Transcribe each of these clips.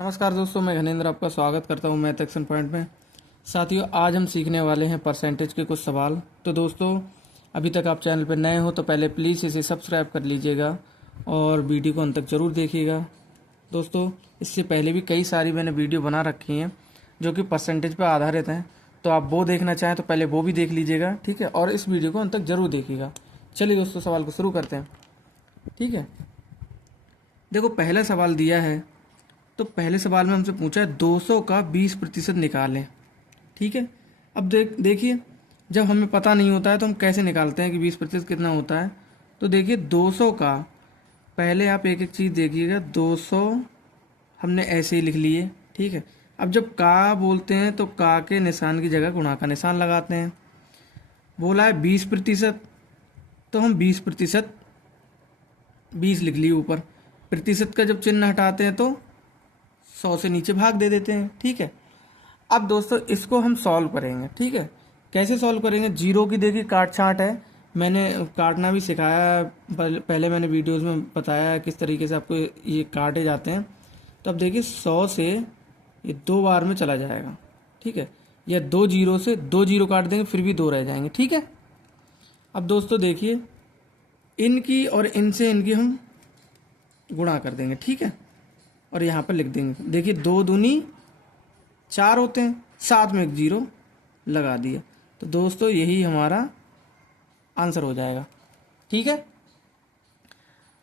नमस्कार दोस्तों, मैं घनेंद्र आपका स्वागत करता हूं मैथ एक्शन पॉइंट में। साथियों, आज हम सीखने वाले हैं परसेंटेज के कुछ सवाल। तो दोस्तों, अभी तक आप चैनल पर नए हो तो पहले प्लीज़ इसे सब्सक्राइब कर लीजिएगा और वीडियो को अंत तक ज़रूर देखिएगा। दोस्तों, इससे पहले भी कई सारी मैंने वीडियो बना रखी हैं जो कि परसेंटेज पर आधारित हैं, तो आप वो देखना चाहें तो पहले वो भी देख लीजिएगा, ठीक है। और इस वीडियो को अंत तक ज़रूर देखिएगा। चलिए दोस्तों, सवाल को शुरू करते हैं, ठीक है। देखो, पहला सवाल दिया है तो पहले सवाल में हमसे पूछा है 200 का 20% निकालें, ठीक है। अब देखिए, जब हमें पता नहीं होता है तो हम कैसे निकालते हैं कि 20% कितना होता है। तो देखिए, 200 का, पहले आप एक एक चीज़ देखिएगा। 200 हमने ऐसे ही लिख लिए, ठीक है। अब जब का बोलते हैं तो का के निशान की जगह गुणा का निशान लगाते हैं। बोला है 20%, तो हम 20% 20 लिख लिए ऊपर। प्रतिशत का जब चिन्ह हटाते हैं तो 100 से नीचे भाग दे देते हैं, ठीक है। अब दोस्तों, इसको हम सॉल्व करेंगे, ठीक है। कैसे सॉल्व करेंगे? जीरो की देखिए काट छाँट है, मैंने काटना भी सिखाया, पहले मैंने वीडियोस में बताया है किस तरीके से आपको ये काटे जाते हैं। तो अब देखिए, 100 से ये 2 बार में चला जाएगा, ठीक है। या 2 जीरो से 2 जीरो काट देंगे, फिर भी 2 रह जाएंगे, ठीक है। अब दोस्तों देखिए, इनकी और इनसे इनकी हम गुणा कर देंगे, ठीक है। और यहाँ पर लिख देंगे। देखिए, 2 दूनी 4 होते हैं, साथ में एक जीरो लगा दिया। तो दोस्तों, यही हमारा आंसर हो जाएगा, ठीक है।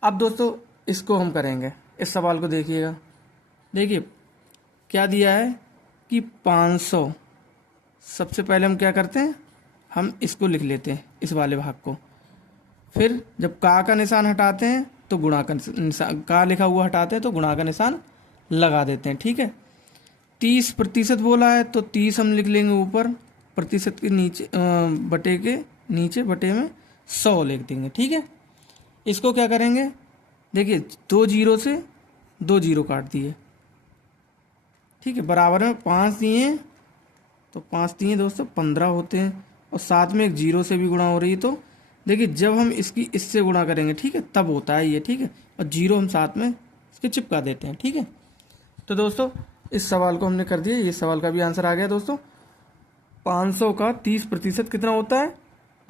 अब दोस्तों, इसको हम करेंगे। इस सवाल को देखिएगा। देखिए, क्या दिया है कि 500। सबसे पहले हम क्या करते हैं, हम इसको लिख लेते हैं, इस वाले भाग को। फिर जब का निशान हटाते हैं तो गुणा का निशान, का लिखा हुआ हटाते हैं तो गुणा का निशान लगा देते हैं, ठीक है। 30% बोला है तो 30 हम लिख लेंगे ऊपर, प्रतिशत के नीचे बटे के नीचे बटे में 100 लिख देंगे, ठीक है। इसको क्या करेंगे? देखिए, 2 जीरो से 2 जीरो काट दिए, ठीक है। बराबर में 5 दिए, तो 5 दिए दोस्तों 15 होते हैं, और साथ में एक जीरो से भी गुणा हो रही है। तो देखिए, जब हम इसकी इससे गुणा करेंगे, ठीक है, तब होता है ये, ठीक है। और जीरो हम साथ में इसके चिपका देते हैं, ठीक है। तो दोस्तों, इस सवाल को हमने कर दिया। ये सवाल का भी आंसर आ गया दोस्तों। 500 का 30% कितना होता है?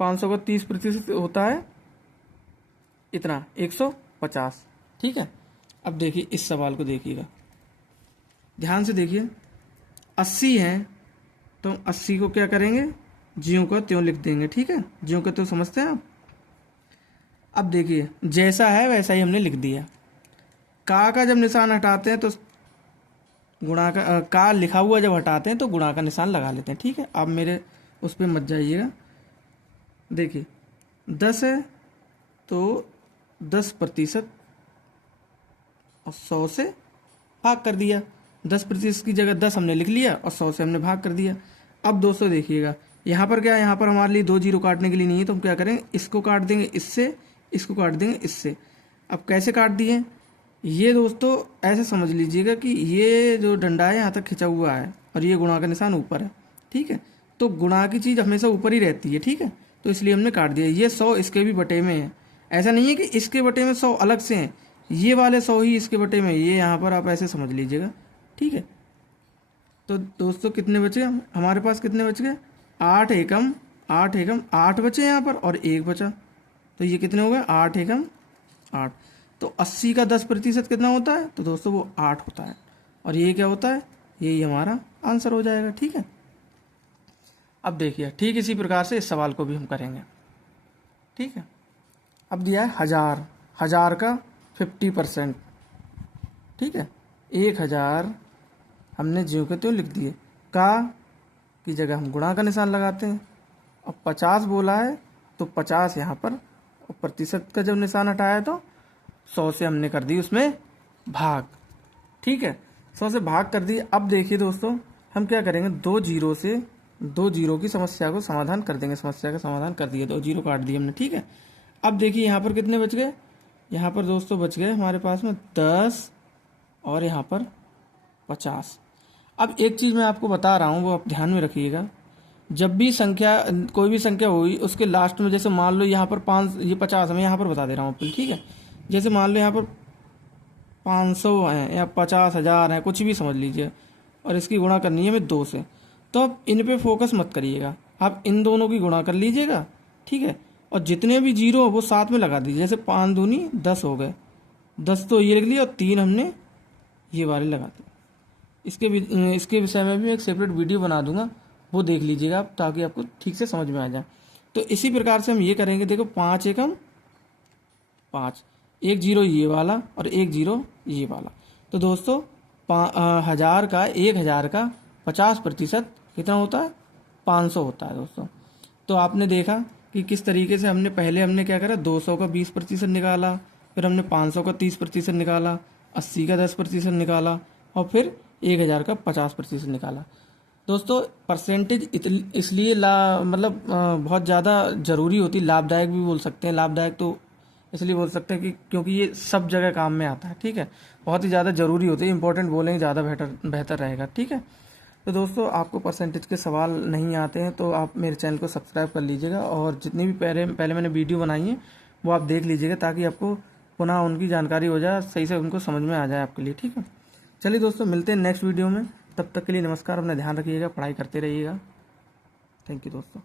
500 का 30% होता है इतना, 150, ठीक है। अब देखिए, इस सवाल को देखिएगा, ध्यान से देखिए। 80 है तो हम 80 को क्या करेंगे? ज्यों का त्यों लिख देंगे, ठीक है। ज्यों का त्यों समझते हैं आप। अब देखिए, जैसा है वैसा ही हमने लिख दिया। का जब निशान हटाते हैं तो गुणा का लिखा हुआ जब हटाते हैं तो गुणा का निशान लगा लेते हैं, ठीक है। आप मेरे उस पर मत जाइएगा। देखिए, 10 है तो 10% और 100 से भाग कर दिया। 10% की जगह 10 हमने लिख लिया और 100 से हमने भाग कर दिया। अब दोस्तों देखिएगा, यहाँ पर क्या है, यहाँ पर हमारे लिए 2 जीरो काटने के लिए नहीं है, तो हम क्या करेंगे? इसको काट देंगे इससे, इसको काट देंगे इससे। अब कैसे काट दिए? ये दोस्तों ऐसे समझ लीजिएगा कि ये जो डंडा है यहाँ तक खिंचा हुआ है और ये गुणा का निशान ऊपर है, ठीक है। तो गुणा की चीज़ हमेशा ऊपर ही रहती है, ठीक है। तो इसलिए हमने काट दिया। ये 100 इसके भी बटे में है, ऐसा नहीं है कि इसके बटे में 100 अलग से हैं, ये वाले 100 ही इसके बटे में, ये यहाँ पर आप ऐसे समझ लीजिएगा, ठीक है। तो दोस्तों, कितने बचे हमारे पास? कितने बच गए? 8 एकम 8 बचे यहाँ पर और 1 बचा। तो ये कितने हो गए? 8 एकम 8। तो 80 का 10% कितना होता है? तो दोस्तों, वो 8 होता है। और ये क्या होता है? यही हमारा आंसर हो जाएगा, ठीक है। अब देखिए, ठीक इसी प्रकार से इस सवाल को भी हम करेंगे, ठीक है। अब दिया है 1000, 1000 का 50%, ठीक है। 1000 हमने ज्यों के त्यों लिख दिए। का की जगह हम गुणा का निशान लगाते हैं। और 50 बोला है तो 50 यहाँ पर, और प्रतिशत का जब निशान हटाया तो 100 से हमने कर दी उसमें भाग, ठीक है। 100 से भाग कर दी। अब देखिए दोस्तों, हम क्या करेंगे? 2 जीरो से 2 जीरो की समस्या को समाधान कर देंगे। समस्या का समाधान कर दिए, 2 जीरो काट दिए हमने, ठीक है। अब देखिए, यहाँ पर कितने बच गए? यहाँ पर दोस्तों बच गए हमारे पास में 10 और यहाँ पर 50। अब एक चीज़ मैं आपको बता रहा हूँ, वो आप ध्यान में रखिएगा। जब भी संख्या, कोई भी संख्या हुई, उसके लास्ट में, जैसे मान लो यहाँ पर 5, ये 50 मैं यहाँ पर बता दे रहा हूँ, ठीक है। जैसे मान लो यहाँ पर 500 हैं या 50,000 हैं, कुछ भी समझ लीजिए, और इसकी गुणा करनी है हमें 2 से। तो अब इन पे फोकस मत करिएगा, आप इन दोनों की गुणा कर लीजिएगा, ठीक है। और जितने भी जीरो हो वो साथ में लगा दीजिए, जैसे 5 दूनी 10 हो गए, 10 तो ये लिख लिया और 3 हमने ये वाले लगा दिए। इसके विषय में भी एक सेपरेट वीडियो बना दूंगा, वो देख लीजिएगा आप, ताकि आपको ठीक से समझ में आ जाए। तो इसी प्रकार से हम ये करेंगे, देखो 5 एकम 5, एक जीरो ये वाला और एक जीरो ये वाला। तो दोस्तों 1000 का 1000 का 50% कितना होता है? 500 होता है दोस्तों। तो आपने देखा कि किस तरीके से हमने क्या करा, 200 का 20% निकाला, फिर हमने 500 का 30% निकाला, 80 का 10% निकाला, और फिर 1000 का 50% निकाला। दोस्तों परसेंटेज इसलिए बहुत ज़्यादा ज़रूरी होती, लाभदायक भी बोल सकते हैं। लाभदायक तो इसलिए बोल सकते हैं कि क्योंकि ये सब जगह काम में आता है, ठीक है। बहुत ही ज़्यादा ज़रूरी होती है, इंपॉर्टेंट बोलेंगे ज़्यादा बेहतर रहेगा, ठीक है। तो दोस्तों आपको परसेंटेज के सवाल नहीं आते हैं तो आप मेरे चैनल को सब्सक्राइब कर लीजिएगा, और जितनी भी पहले मैंने वीडियो बनाई है वो आप देख लीजिएगा, ताकि आपको पुनः उनकी जानकारी हो जाए, सही से उनको समझ में आ जाए आपके लिए, ठीक है। चलिए दोस्तों, मिलते हैं नेक्स्ट वीडियो में, तब तक के लिए नमस्कार, अपना ध्यान रखिएगा, पढ़ाई करते रहिएगा। थैंक यू दोस्तों।